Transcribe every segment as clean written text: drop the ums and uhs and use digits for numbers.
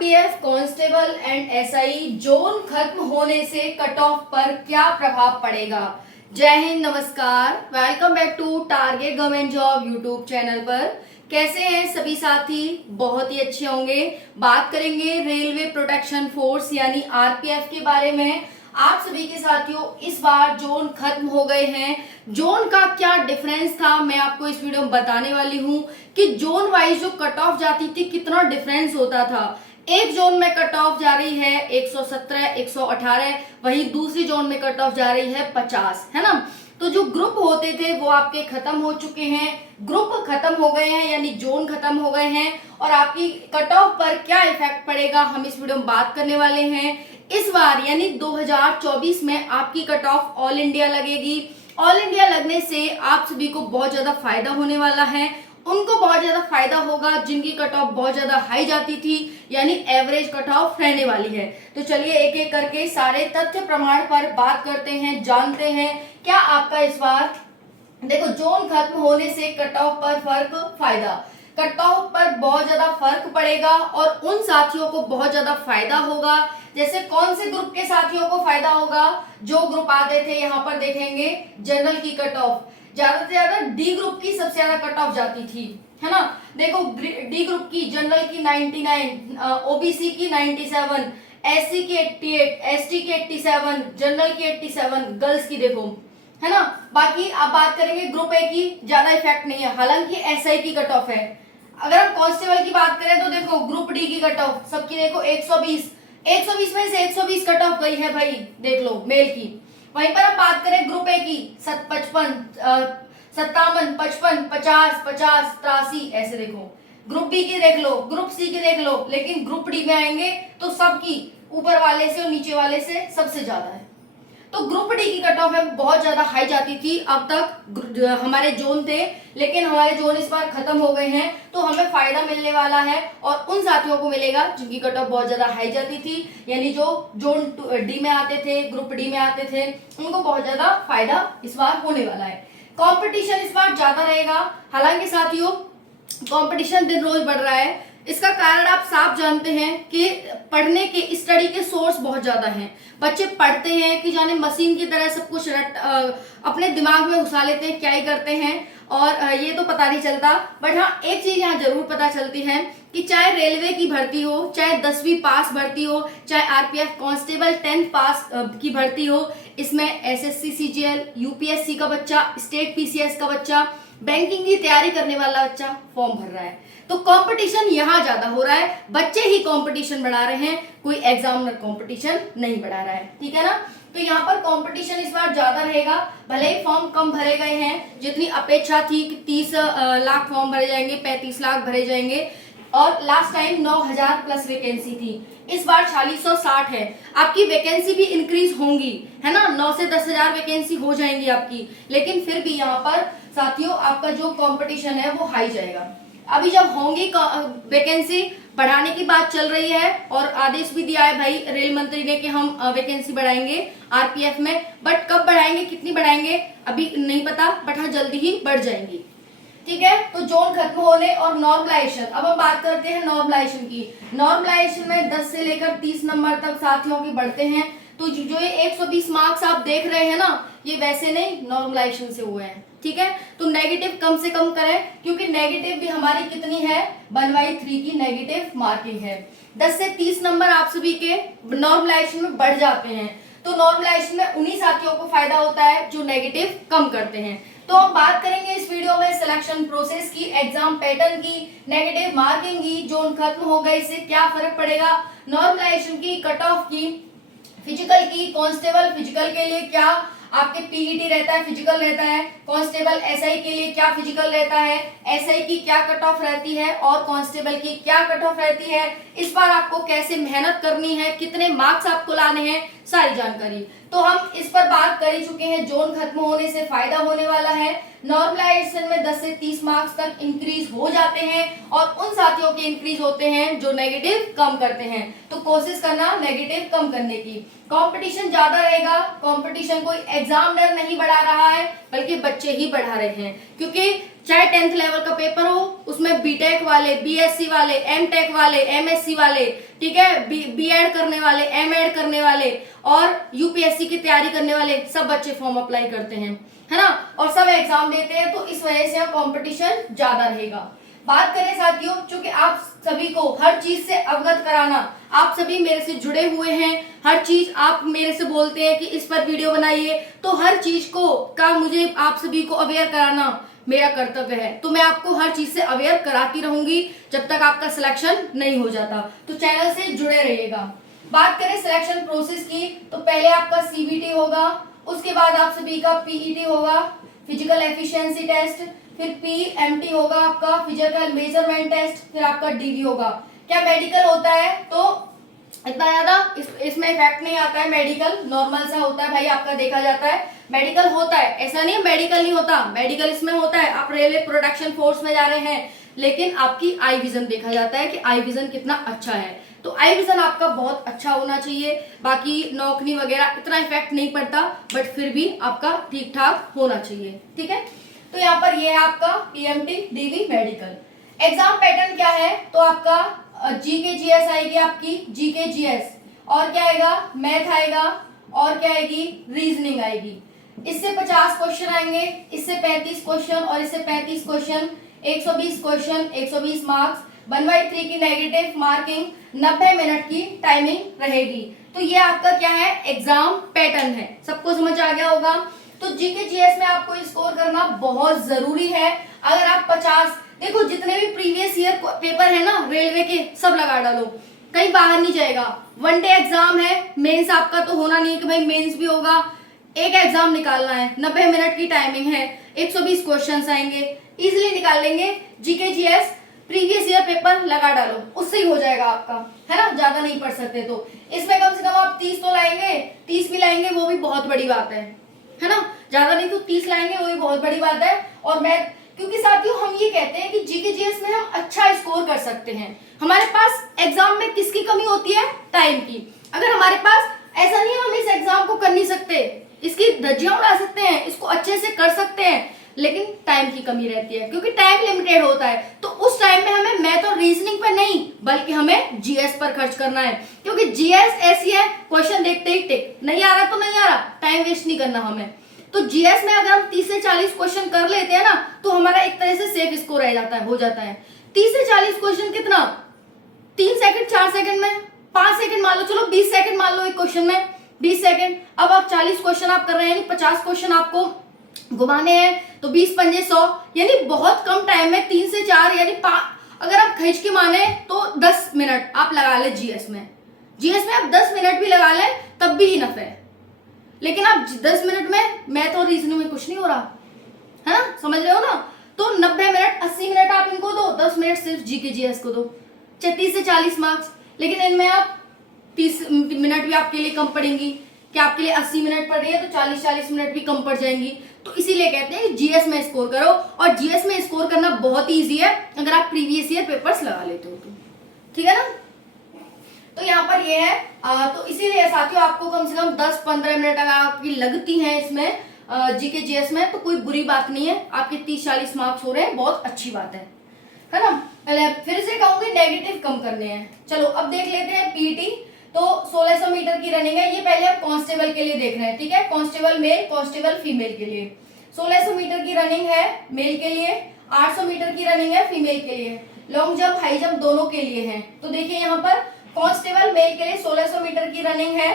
RPF constable and SI zone खत्म होने से कट ऑफ पर क्या प्रभाव पड़ेगा। जय हिंद, नमस्कार, welcome back to Target Government Job YouTube channel पर। कैसे हैं सभी साथी? बहुत ही अच्छे होंगे। बात करेंगे रेलवे प्रोटेक्शन फोर्स यानी आरपीएफ के बारे में। आप सभी के साथियों, इस बार जोन खत्म हो गए हैं। जोन का क्या डिफरेंस था मैं आपको इस वीडियो में बताने वाली हूँ कि जोन वाइज जो कट ऑफ जाती थी कितना डिफरेंस होता था। एक जोन में कट ऑफ जा रही है 117, 118, वही दूसरी जोन में कट ऑफ जा रही है 50, है ना। तो जो ग्रुप होते थे वो आपके खत्म हो चुके हैं, ग्रुप खत्म हो गए हैं यानी जोन खत्म हो गए हैं। और आपकी कट ऑफ पर क्या इफेक्ट पड़ेगा हम इस वीडियो में बात करने वाले हैं। इस बार यानी 2024 में आपकी कट ऑफ ऑल इंडिया लगेगी। ऑल इंडिया लगने से आप सभी को बहुत ज्यादा फायदा होने वाला है। उनको बहुत ज्यादा फायदा होगा जिनकी कट ऑफ बहुत ज्यादा हाई जाती थी, यानी एवरेज कट ऑफ रहने वाली है। तो चलिए एक एक करके सारे तथ्य प्रमाण पर बात करते हैं, जानते हैं क्या आपका इस बार। देखो, जोन खत्म होने से कट ऑफ पर फर्क, फायदा, कट ऑफ पर बहुत ज्यादा फर्क पड़ेगा और उन साथियों को बहुत ज्यादा फायदा होगा। जैसे कौन से ग्रुप के साथियों को फायदा होगा? जो ग्रुप आते थे, यहाँ पर देखेंगे जनरल की कट ऑफ ज्यादा से ज्यादा डी ग्रुप की सबसे ज्यादा कट ऑफ जाती थी, है ना। देखो, डी ग्रुप की जनरल की 99, ओबीसी की 97, एससी की 88, एसटी की 87, जनरल की 87, गर्ल्स की देखो, है ना। बाकी आप बात करेंगे ग्रुप ए की, ज्यादा इफेक्ट नहीं है, हालांकि एसआई की कट ऑफ है। अगर हम कांस्टेबल की बात करें तो देखो ग्रुप डी की कट ऑफ सबकी देखो 120 में से 120 कट ऑफ गई है भाई, देख लो मेल की। वहीं पर हम बात करें ग्रुप ए की 55, 57, 55, 50, 50, 83, ऐसे देखो। ग्रुप बी की देख लो, ग्रुप सी की देख लो, लेकिन ग्रुप डी में आएंगे तो सबकी ऊपर वाले से और नीचे वाले से सबसे ज्यादा है। तो ग्रुप डी की कट ऑफ है बहुत ज्यादा हाई जाती थी। अब तक हमारे जोन थे, लेकिन हमारे जोन इस बार खत्म हो गए हैं, तो हमें फायदा मिलने वाला है और उन साथियों को मिलेगा जिनकी कट ऑफ बहुत ज्यादा हाई जाती थी, यानी जो जोन डी में आते थे, ग्रुप डी में आते थे, उनको बहुत ज्यादा फायदा इस बार होने वाला है। कंपटीशन इस बार ज्यादा रहेगा। हालांकि साथियों, कंपटीशन दिन रोज बढ़ रहा है। इसका कारण आप साफ जानते हैं कि पढ़ने के, स्टडी के सोर्स बहुत ज्यादा हैं। बच्चे पढ़ते हैं कि जाने मशीन की तरह सब कुछ अपने दिमाग में घुसा लेते हैं, क्या ही करते हैं, और ये तो पता नहीं चलता। बट हाँ, एक चीज यहाँ जरूर पता चलती है कि चाहे रेलवे की भर्ती हो, चाहे 10वीं पास भर्ती हो, चाहे आरपीएफ कांस्टेबल 10th पास की भर्ती हो, इसमें एसएससी सीजीएल, यूपीएससी का बच्चा, स्टेट पीसीएस का बच्चा, बैंकिंग की तैयारी करने वाला बच्चा फॉर्म भर रहा है। तो कंपटीशन यहाँ ज्यादा हो रहा है, बच्चे ही कंपटीशन बढ़ा रहे हैं, कोई एग्जामिनर कंपटीशन नहीं बढ़ा रहा है, ठीक है ना। तो यहाँ पर कंपटीशन इस बार ज्यादा रहेगा। भले ही फॉर्म कम भरे गए हैं, जितनी अपेक्षा थी कि 30 लाख फॉर्म भरे जाएंगे, 35 लाख भरे जाएंगे, और लास्ट टाइम 9000 प्लस वैकेंसी थी, इस बार 4660 है। आपकी वैकेंसी भी इंक्रीज होंगी, है ना, 9 से 10,000 वैकेंसी हो जाएंगी आपकी, लेकिन फिर भी यहाँ पर साथियों आपका जो कंपटीशन है वो हाई जाएगा। अभी जब होंगी वैकेंसी बढ़ाने की बात चल रही है और आदेश भी दिया है भाई रेल मंत्री ने कि हम वैकेंसी बढ़ाएंगे आरपीएफ में, बट कब बढ़ाएंगे, कितनी बढ़ाएंगे अभी नहीं पता, बट हाँ जल्दी ही बढ़ जाएंगी, ठीक है। तो जोन खत्म होने और नॉर्मलाइजेशन, अब हम बात करते हैं नॉर्मलाइजेशन की। नॉर्मलाइजेशन में 10 से लेकर 30 नंबर तक साथियों के बढ़ते हैं। तो जो ये 120 मार्क्स आप देख रहे हैं ना, ये वैसे नहीं, नॉर्मलाइजेशन से हुए हैं, ठीक है। तो नेगेटिव कम से कम करें, क्योंकि नेगेटिव भी हमारी कितनी है, 1/3 की नेगेटिव मार्किंग है। 10 से 30 नंबर आप सभी के नॉर्मलाइजेशन में बढ़ जाते हैं। तो नॉर्मलाइजेशन में उन्हीं साथियों को फायदा होता है जो नेगेटिव कम करते हैं। तो हम बात करेंगे इस वीडियो में सिलेक्शन प्रोसेस की, एग्जाम पैटर्न की, नेगेटिव मार्किंग की, जोन खत्म हो गए, इससे क्या फर्क पड़ेगा, नॉर्मलाइजेशन की, कट ऑफ की, फिजिकल की, कांस्टेबल फिजिकल के लिए क्या आपके पीईटी रहता है, फिजिकल रहता है, कांस्टेबल एसआई के लिए क्या फिजिकल रहता है, एसआई की क्या कट ऑफ रहती है और कांस्टेबल की क्या कट ऑफ रहती है, इस बार आपको कैसे मेहनत करनी है, कितने मार्क्स आपको लाने हैं, सारी जानकारी तो हम इस पर बात कर ही चुके हैं। जोन खत्म होने से फायदा होने वाला है। नॉर्मलाइजेशन में 10 से 30 मार्क्स तक इंक्रीज हो जाते हैं और उन साथियों के इंक्रीज होते हैं जो नेगेटिव कम करते हैं। तो कोशिश करना नेगेटिव कम करने की। कंपटीशन ज्यादा रहेगा। कंपटीशन कोई एग्जामिनर नहीं बढ़ा रहा है बल्कि बच्चे ही बढ़ा रहे हैं, क्योंकि चाहे 10th लेवल का पेपर हो, उसमें बीटेक वाले, बीएससी वाले, एमटेक वाले, एमएससी वाले, ठीक है, बीएड करने वाले, एमएड करने वाले और यूपीएससी की तैयारी करने वाले सब बच्चे फॉर्म अप्लाई करते हैं, है ना, और सब एग्जाम देते हैं, तो इस वजह से कंपटीशन ज्यादा रहेगा। बात करें साथियों, चूंकि आप सभी को हर चीज से अवगत कराना, आप सभी मेरे से जुड़े हुए हैं, हर चीज आप मेरे से बोलते हैं कि इस पर वीडियो बनाइए, तो हर चीज का मुझे आप सभी को अवेयर कराना मेरा कर्तव्य है। तो मैं आपको हर चीज से अवेयर कराती रहूंगी जब तक आपका सिलेक्शन नहीं हो जाता। तो चैनल से जुड़े रहिएगा। बात करें सिलेक्शन प्रोसेस की, तो पहले आपका सीबीटी होगा, उसके बाद आप सभी का पीईटी होगा, फिजिकल एफिशिएंसी टेस्ट, फिर पीएमटी होगा आपका फिजिकल मेजरमेंट टेस्ट, फिर आपका डीवी होगा। क्या मेडिकल होता है तो इतना ज्यादा इसमें इफेक्ट नहीं आता है, मेडिकल नॉर्मल सा होता है भाई, आपका देखा जाता है। मेडिकल होता है, ऐसा नहीं है मेडिकल नहीं होता, मेडिकल इसमें होता है। आप रेलवे प्रोडक्शन फोर्स में जा रहे हैं, लेकिन आपकी आई विजन देखा जाता है कि आई विजन कितना अच्छा है, तो आई विजन आपका बहुत अच्छा होना चाहिए। बाकी नौकरी वगैरह इतना इफेक्ट नहीं पड़ता, बट फिर भी आपका ठीक ठाक होना चाहिए, ठीक है। तो यहाँ पर ये है आपका PMT, DV, medical. Exam pattern क्या है, तो आपका जीके जीएस आएगी, आपकी जीके जीएस, और क्या आएगा, मैथ आएगा, और क्या आएगी, रीजनिंग आएगी। इससे 50 क्वेश्चन आएंगे, इससे 35 क्वेश्चन और इससे 35 क्वेश्चन, 120 क्वेश्चन, 120 मार्क्स, 1/3 की नेगेटिव मार्किंग, 90 मिनट की टाइमिंग रहेगी। तो ये आपका क्या है, एग्जाम पैटर्न है। सबको समझ आ गया होगा। तो जीके जीएस में आपको स्कोर करना बहुत जरूरी है। अगर आप 50, देखो जितने भी प्रीवियस ईयर पेपर है ना रेलवे के, सब लगा डालो, कहीं बाहर नहीं जाएगा। वन डे एग्जाम है, मेंस आपका तो होना नहीं है कि भाई मेंस भी होगा, एक एग्जाम निकालना है, 90 मिनट की टाइमिंग है, 120 क्वेश्चंस आएंगे, इजीली निकाल लेंगे। GK GS previous year paper लगा डालो, उससे ही हो जाएगा आपका, है ना, ज्यादा नहीं पढ़ सकते तो इसमें कम से कम आप 30 तो लाएंगे, 30 भी लाएंगे वो भी बहुत बड़ी बात है ना, ज्यादा नहीं तो 30 लाएंगे वो भी बहुत बड़ी बात है। और मैं, क्योंकि साथियों हम ये कहते हैं कि जीके जीएस में हम अच्छा स्कोर कर सकते हैं। हमारे पास एग्जाम में किसकी कमी होती है, टाइम की। अगर हमारे पास, ऐसा नहीं है हम इस एग्जाम को कर नहीं सकते, इसकी धज्जियां उड़ा सकते हैं, इसको अच्छे से कर सकते हैं, लेकिन टाइम की कमी रहती है, क्योंकि टाइम लिमिटेड होता है। तो उस टाइम में हमें मैथ और रीजनिंग पे नहीं, बल्कि हमें जीएस पर खर्च करना है, क्योंकि जीएस ऐसी है, क्वेश्चन देखते ही टिक, नहीं आ रहा तो नहीं आ रहा, टाइम वेस्ट नहीं करना हमें। तो जीएस में अगर हम 30 से 40 क्वेश्चन कर लेते हैं ना, तो हमारा एक तरह से सेफ स्कोर रह जाता है, हो जाता है। 30 से 40 क्वेश्चन कितना, 3 सेकंड, 4 सेकंड में, 5 सेकंड मान लो, चलो 20 सेकंड मान लो एक क्वेश्चन में, 20 सेकंड। अब आप 40 क्वेश्चन आप कर रहे हैं, यानी 50 क्वेश्चन आपको घुमाने हैं, तो 20 पंजे 100, यानी बहुत कम टाइम में 3 से 4, यानी अगर आप खींच के माने तो 10 मिनट आप लगा ले जीएस में। जीएस में आप 10 मिनट भी लगा ले तब भी इनफ है, लेकिन आप 10 मिनट में मैथ और रीजनिंग में कुछ नहीं हो रहा, है ना, समझ रहे हो ना। तो 90 मिनट, 80 मिनट आप इनको दो, 10 मिनट सिर्फ जीके जीएस को दो, 30 से 40 मार्क्स। लेकिन इनमें आप 30 मिनट भी आपके लिए कम पड़ेंगी, कि आपके लिए 80 मिनट पड़ रही है तो 40-40 मिनट भी कम पड़ जाएंगी। तो इसीलिए कहते हैं कि जीएस में स्कोर करो, और जीएस में स्कोर करना बहुत ईजी है अगर आप प्रीवियस ईयर पेपर्स लगा लेते हो तो, ठीक है ना। तो यहाँ पर ये है, तो इसीलिए साथियों आपको कम से कम 10-15 मिनट अगर आपकी लगती हैं इसमें जीके जीएस में, तो कोई बुरी बात नहीं है, आपके 30-40 मार्क्स हो रहे हैं, बहुत अच्छी बात है ना। फिर से कहूंगी नेगेटिव कम करने हैं। चलो अब देख लेते हैं पीटी। तो 1600 मीटर की रनिंग है, ये पहले आप कांस्टेबल के लिए देख रहे हैं, ठीक है, कांस्टेबल मेल, कांस्टेबल फीमेल के लिए 1600 मीटर की रनिंग है मेल के लिए, 800 मीटर की रनिंग है फीमेल के लिए, लॉन्ग जंप हाई जंप दोनों के लिए है। तो देखिए यहाँ पर कांस्टेबल मेल के लिए 1600 मीटर की रनिंग है,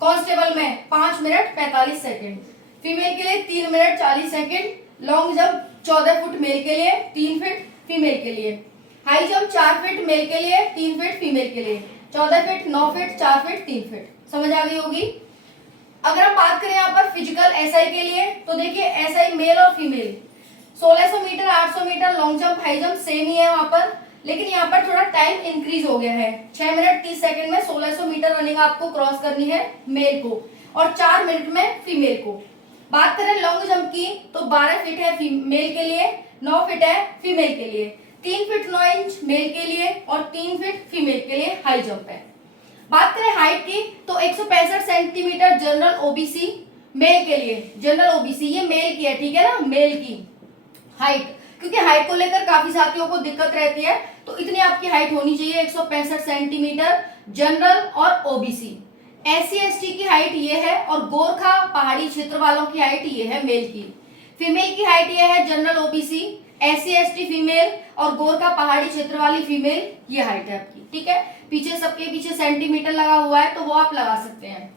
कांस्टेबल में 5 मिनट 45 सेकेंड, फीमेल के लिए 3 minute 40 second, long jump 14 foot male के लिए, 3 फीट फीमेल के लिए, हाई जंप 4 फीट मेल के लिए, 3 फीट फीमेल के लिए, 14 फीट, 9 फीट, 4 फीट, 3 फीट। समझ आ गई होगी। अगर हम बात करें यहाँ पर फिजिकल एसआई के लिए, तो देखिए एसआई मेल और female 1600 metre, 800 metre, long jump high jump same ही है वहां पर, लेकिन यहाँ पर थोड़ा टाइम इंक्रीज हो गया है। 6 मिनट 30 सेकंड में 1600 मीटर रनिंग आपको क्रॉस करनी है मेल को, और 4 मिनट में फीमेल को। बात करें लॉन्ग जंप की, तो 12 फीट है मेल के लिए, 9 फीट है फीमेल के लिए, 3 फीट 9 इंच मेल के लिए, और 3 फीट फीमेल के लिए हाई जंप है। बात करें हाइट की, तो 165 सेंटीमीटर जनरल ओबीसी मेल के लिए, जनरल ओबीसी ये मेल की है, ठीक है ना, मेल की हाइट। क्योंकि हाइट को लेकर काफी साथियों को दिक्कत रहती है। तो इतनी आपकी हाइट होनी चाहिए, 165 सेंटीमीटर जनरल और ओबीसी। एससी एसटी की हाइट ये है और गोरखा पहाड़ी क्षेत्र वालों की हाइट ये है मेल की। फीमेल की हाइट ये है general OBC, SC ST female और गोरखा पहाड़ी क्षेत्र वाली फीमेल, ये हाइट है आपकी। ठीक है, पीछे सबके पीछे सेंटीमीटर लगा हुआ है तो वो आप लगा सकते हैं।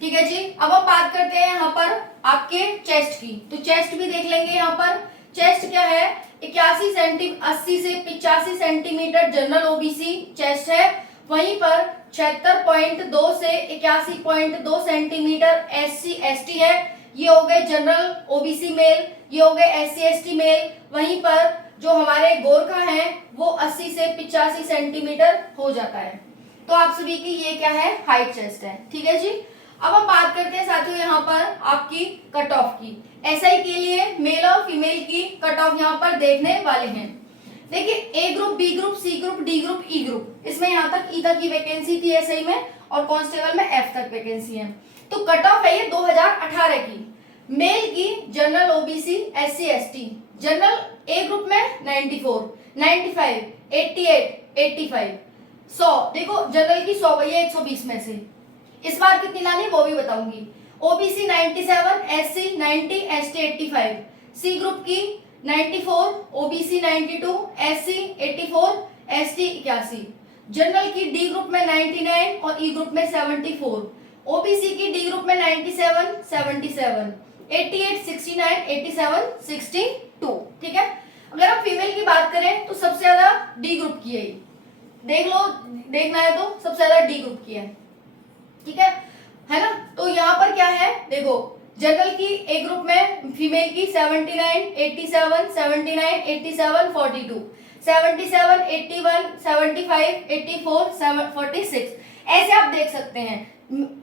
ठीक है जी, अब हम बात करते हैं यहाँ पर आपके चेस्ट की। तो चेस्ट भी देख लेंगे। यहाँ पर चेस्ट क्या है, 80 से 85 सेंटीमीटर जनरल ओबीसी चेस्ट है। वहीं पर 76.2 से 81.2 सेंटीमीटर एससी एसटी है। ये हो गए जनरल ओबीसी मेल, ये हो गए एससी एसटी मेल। वहीं पर जो हमारे गोरखा हैं वो 80 से 85 सेंटीमीटर हो जाता है। तो आप सभी की ये क्या है, हाइट चेस्ट है। ठीक है जी, अब हम बात करते हैं साथियों यहाँ पर आपकी कट ऑफ की। एसआई के लिए मेल और फीमेल की कट ऑफ यहाँ पर देखने वाले हैं। देखिए, A group, B group, C group, D group, E group, इसमें यहाँ तक ई तक की वैकेंसी थी एसआई में और कांस्टेबल में एफ तक वैकेंसी है। तो कट ऑफ है ये 2018 की। मेल की general OBC SC ST, general A group में 94, 95, 88, 85, 100। देखो जनरल की 100 गई है 120 में से। इस बार कितनी लानी वो भी बताऊंगी। OBC 97, SC 90, ST 85, C group की 94, ओबीसी 92, एससी 84, एसटी 81, जनरल की डी ग्रुप में 99 और ई ग्रुप में 74, ओबीसी की डी ग्रुप में 97, 77, 88, 69, 87, 62। ठीक है, अगर हम फीमेल की बात करें तो सबसे ज्यादा डी ग्रुप की है। देख लो, देखना है तो सबसे ज्यादा डी ग्रुप की है। ठीक है ना। तो यहाँ पर क्या है, देखो जनरल की ए ग्रुप में फीमेल की 79, 87, 79, 87, 42, 77, 81, 75, 84, 46। ऐसे आप देख सकते हैं।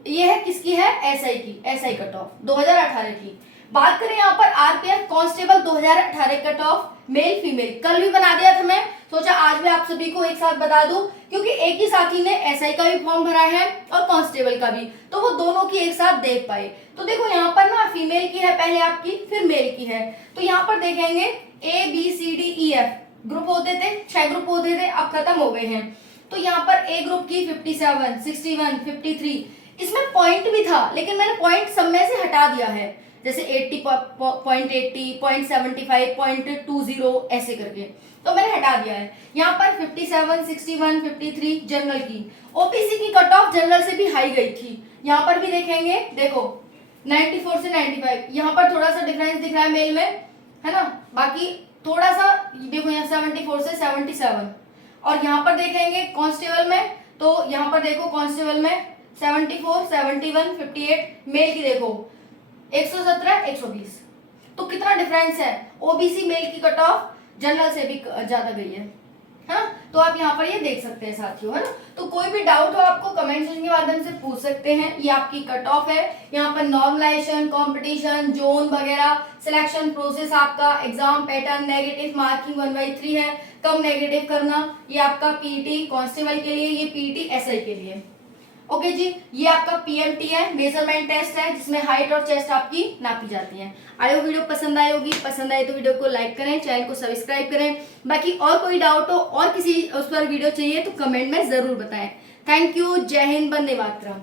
ये है किसकी है, एसआई की, एसआई कट ऑफ 2018 की। बात करें यहाँ पर RPF constable 2018 cut of male female, कल भी बना दिया था मैं, सोचा आज मैं आप सभी को एक साथ बता दूं, क्योंकि एक ही साथी ने एसआई का भी फॉर्म भरा है और कांस्टेबल का भी, तो वो दोनों की एक साथ देख पाए। तो देखो यहाँ पर ना फीमेल की है पहले आपकी, फिर मेल की है। तो यहाँ पर देखेंगे A B C D E F group होते थे, 6 ग्रुप होते थे, अब खत्म हो गए हैं। तो यहाँ पर ए ग्रुप की 57, 61, 53, इसमें पॉइंट भी था लेकिन मैंने पॉइंट सब में से हटा दिया है, जैसे 80, 0.75, 0.20 ऐसे करके, तो मैंने हटा दिया है। यहाँ पर 57, 61, 53 जनरल की। ओबीसी की कट ऑफ जनरल से भी हाई गई थी। यहाँ पर भी देखेंगे, देखो 94 से 95, यहाँ पर थोड़ा सा डिफरेंस दिख रहा है मेल में, है ना, बाकी थोड़ा सा देखो यहाँ 74 से 77। और यहाँ पर देखेंगे कांस्टेबल में, तो यहाँ पर देखो कांस्टेबल में 74, 71, 58, मेल की देखो 117, 120। तो कितना डिफरेंस है, ओबीसी मेल की कट ऑफ जनरल से भी ज्यादा गई है। हाँ, तो आप यहाँ पर ये देख सकते हैं साथियों, है ना। तो कोई भी डाउट हो आपको कमेंट सेक्शन के माध्यम से पूछ सकते हैं। ये आपकी कट ऑफ है। यहाँ पर नॉर्मलाइजेशन, कंपटीशन, जोन वगैरह, सिलेक्शन प्रोसेस, आपका एग्जाम पैटर्न, नेगेटिव मार्किंग 1/3 है, कम नेगेटिव करना, ये आपका पीईटी कांस्टेबल के लिए, ये पीईटी एसआई के लिए। ओके जी, ये आपका पीएमटी है, मेजरमेंट टेस्ट है, जिसमें हाइट और चेस्ट आपकी नापी जाती है। आई होप वीडियो पसंद आई होगी। पसंद आए तो वीडियो को लाइक करें, चैनल को सब्सक्राइब करें। बाकी और कोई डाउट हो और किसी उस पर वीडियो चाहिए तो कमेंट में जरूर बताएं। थैंक यू, जय हिंद, वंदे मातरम।